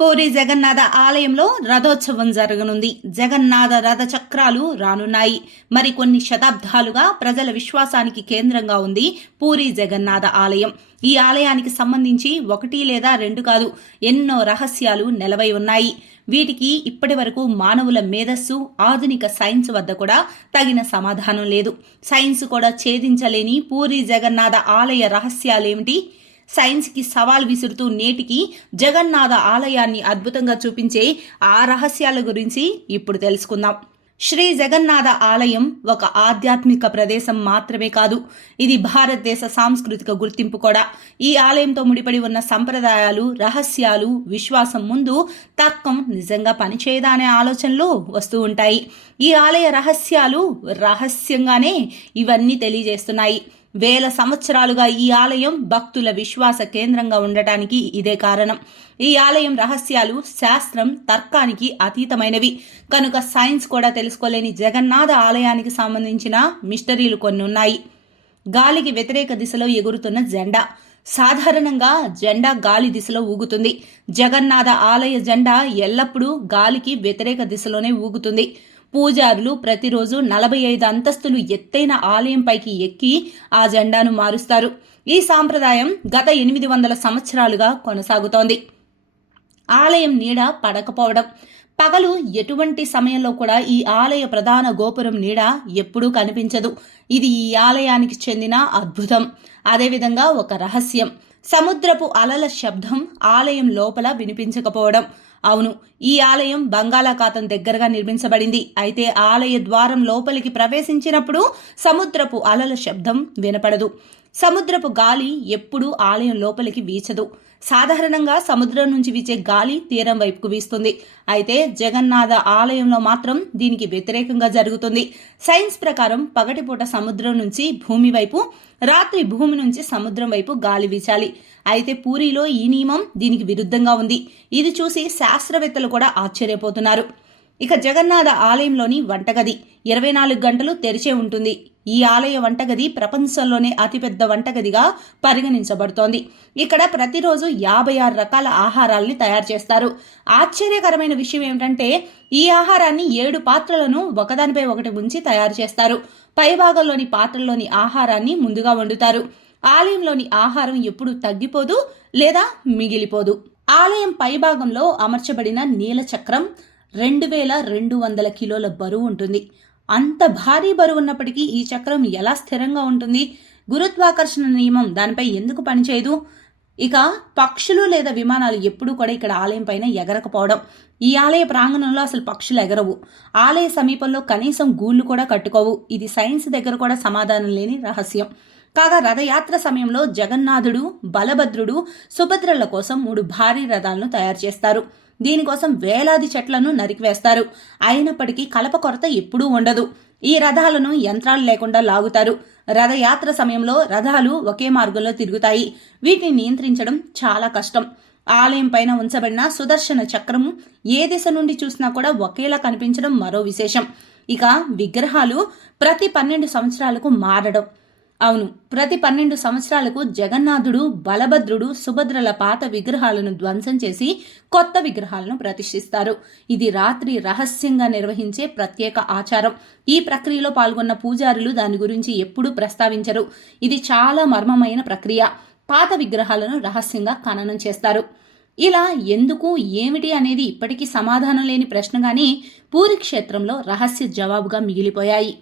పూరి జగన్నాథ ఆలయంలో రథోత్సవం జరగనుంది. జగన్నాథ రథ చక్రాలు రానున్నాయి మరికొన్ని శతాబ్దాలుగా ప్రజల విశ్వాసానికి కేంద్రంగా ఉంది పూరి జగన్నాథ ఆలయం. ఈ ఆలయానికి సంబంధించి ఒకటి లేదా రెండు కాదు ఎన్నో రహస్యాలు నెలవై ఉన్నాయి. వీటికి ఇప్పటి వరకు మానవుల మేధస్సు ఆధునిక సైన్స్ వద్ద కూడా తగిన సమాధానం లేదు. సైన్స్ కూడా ఛేదించలేని పూరి జగన్నాథ ఆలయ రహస్యాలేమిటి? సైన్స్కి సవాల్ విసురుతూ నేటికి జగన్నాథ ఆలయాన్ని అద్భుతంగా చూపించే ఆ రహస్యాల గురించి ఇప్పుడు తెలుసుకుందాం. శ్రీ జగన్నాథ ఆలయం ఒక ఆధ్యాత్మిక ప్రదేశం మాత్రమే కాదు ఇది భారతదేశ సాంస్కృతిక గుర్తింపు కూడా. ఈ ఆలయంతో ముడిపడి ఉన్న సంప్రదాయాలు రహస్యాలు విశ్వాసం ముందు తర్కం నిజంగా పనిచేయదా అనే ఆలోచనలు వస్తూ ఉంటాయి. ఈ ఆలయ రహస్యాలు రహస్యంగానే ఇవన్నీ తెలియజేస్తున్నాయి. వేల సంవత్సరాలుగా ఈ ఆలయం భక్తుల విశ్వాస కేంద్రంగా ఉండటానికి ఇదే కారణం. ఈ ఆలయం రహస్యాలు శాస్త్రం తర్కానికి అతీతమైనవి. కనుక సైన్స్ కూడా తెలుసుకోలేని జగన్నాథ ఆలయానికి సంబంధించిన మిస్టరీలు కొన్ని ఉన్నాయి గాలికి వ్యతిరేక దిశలో ఎగురుతున్న జెండా. సాధారణంగా జెండా గాలి దిశలో ఊగుతుంది. జగన్నాథ ఆలయ జెండా ఎల్లప్పుడూ గాలికి వ్యతిరేక దిశలోనే ఊగుతుంది. పూజారులు ప్రతిరోజు నలభై ఐదు అంతస్తులు ఎత్తైన ఆలయంపైకి ఎక్కి ఆ జెండాను మారుస్తారు. ఈ సాంప్రదాయం గత ఎనిమిది వందల సంవత్సరాలుగా కొనసాగుతోంది. ఆలయం నీడ పడకపోవడం. పగలు ఎటువంటి సమయంలో కూడా ఈ ఆలయ ప్రధాన గోపురం నీడ ఎప్పుడూ కనిపించదు. ఇది ఈ ఆలయానికి చెందిన అద్భుతం. అదేవిధంగా ఒక రహస్యం. సముద్రపు అలల శబ్దం ఆలయం లోపల వినిపించకపోవడం. అవును ఈ ఆలయం బంగాళాఖాతం దగ్గరగా నిర్మించబడింది. అయితే ఆలయ ద్వారం లోపలికి ప్రవేశించినప్పుడు సముద్రపు అలల శబ్దం వినపడదు. సముద్రపు గాలి ఎప్పుడూ ఆలయం లోపలికి వీచదు. సాధారణంగా సముద్రం నుంచి వీచే గాలి తీరం వైపుకు వీస్తుంది. అయితే జగన్నాథ ఆలయంలో మాత్రం దీనికి వ్యతిరేకంగా జరుగుతుంది. సైన్స్ ప్రకారం పగటిపూట సముద్రం నుంచి భూమి వైపు రాత్రి భూమి నుంచి సముద్రం వైపు గాలి వీచాలి. అయితే పూరిలో ఈ నియమం దీనికి విరుద్ధంగా ఉంది. ఇది చూసి శాస్త్రవేత్తలు కూడా ఆశ్చర్యపోతున్నారు. ఇక జగన్నాథ ఆలయంలోని వంటగది ఇరవై నాలుగు గంటలు తెరిచే ఉంటుంది. ఈ ఆలయ వంటగది ప్రపంచంలోనే అతిపెద్ద వంటగదిగా పరిగణించబడుతోంది. ఇక్కడ ప్రతిరోజు యాభై ఆరు రకాల ఆహారాల్ని తయారు చేస్తారు. ఆశ్చర్యకరమైన విషయం ఏమిటంటే ఈ ఆహారాన్ని ఏడు పాత్రలను ఒకదానిపై ఒకటి ఉంచి తయారు చేస్తారు. పైభాగంలోని పాత్రల్లోని ఆహారాన్ని ముందుగా వండుతారు. ఆలయంలోని ఆహారం ఎప్పుడు తగ్గిపోదు లేదా మిగిలిపోదు. ఆలయం పైభాగంలో అమర్చబడిన నీల చక్రం రెండు వేల రెండు వందల కిలోల బరువు ఉంటుంది. అంత భారీ బరువు ఉన్నప్పటికీ ఈ చక్రం ఎలా స్థిరంగా ఉంటుంది? గురుత్వాకర్షణ నియమం దానిపై ఎందుకు పనిచేయదు? ఇక పక్షులు లేదా విమానాలు ఎప్పుడూ కూడా ఇక్కడ ఆలయం పైన ఎగరకపోవడం. ఈ ఆలయ ప్రాంగణంలో అసలు పక్షులు ఎగరవు. ఆలయ సమీపంలో కనీసం గూళ్ళు కూడా కట్టుకోవు. ఇది సైన్స్ దగ్గర కూడా సమాధానం లేని రహస్యం. కాగా రథయాత్ర సమయంలో జగన్నాథుడు బలభద్రుడు సుభద్రల కోసం మూడు భారీ రథాలను తయారు చేస్తారు. దీనికోసం వేలాది చెట్లను నరికివేస్తారు. అయినప్పటికీ కలప కొరత ఎప్పుడూ ఉండదు. ఈ రథాలను యంత్రాలు లేకుండా లాగుతారు. రథయాత్ర సమయంలో రథాలు ఒకే మార్గంలో తిరుగుతాయి. వీటిని నియంత్రించడం చాలా కష్టం. ఆలయం పైన ఉంచబడిన సుదర్శన చక్రము ఏ దిశ నుండి చూసినా కూడా ఒకేలా కనిపించడం మరో విశేషం. ఇక విగ్రహాలు ప్రతి పన్నెండు సంవత్సరాలకు మారడం. అవును. ప్రతి పన్నెండు సంవత్సరాలకు జగన్నాథుడు బలభద్రుడు సుభద్రల పాత విగ్రహాలను ధ్వంసం చేసి కొత్త విగ్రహాలను ప్రతిష్ఠిస్తారు. ఇది రాత్రి రహస్యంగా నిర్వహించే ప్రత్యేక ఆచారం. ఈ ప్రక్రియలో పాల్గొన్న పూజారులు దాని గురించి ఎప్పుడూ ప్రస్తావించరు. ఇది చాలా మర్మమైన ప్రక్రియ. పాత విగ్రహాలను రహస్యంగా ఖననం చేస్తారు. ఇలా ఎందుకు ఏమిటి అనేది ఇప్పటికీ సమాధానం లేని ప్రశ్నగానే పూరి క్షేత్రంలో రహస్య జవాబుగా మిగిలిపోయాయి.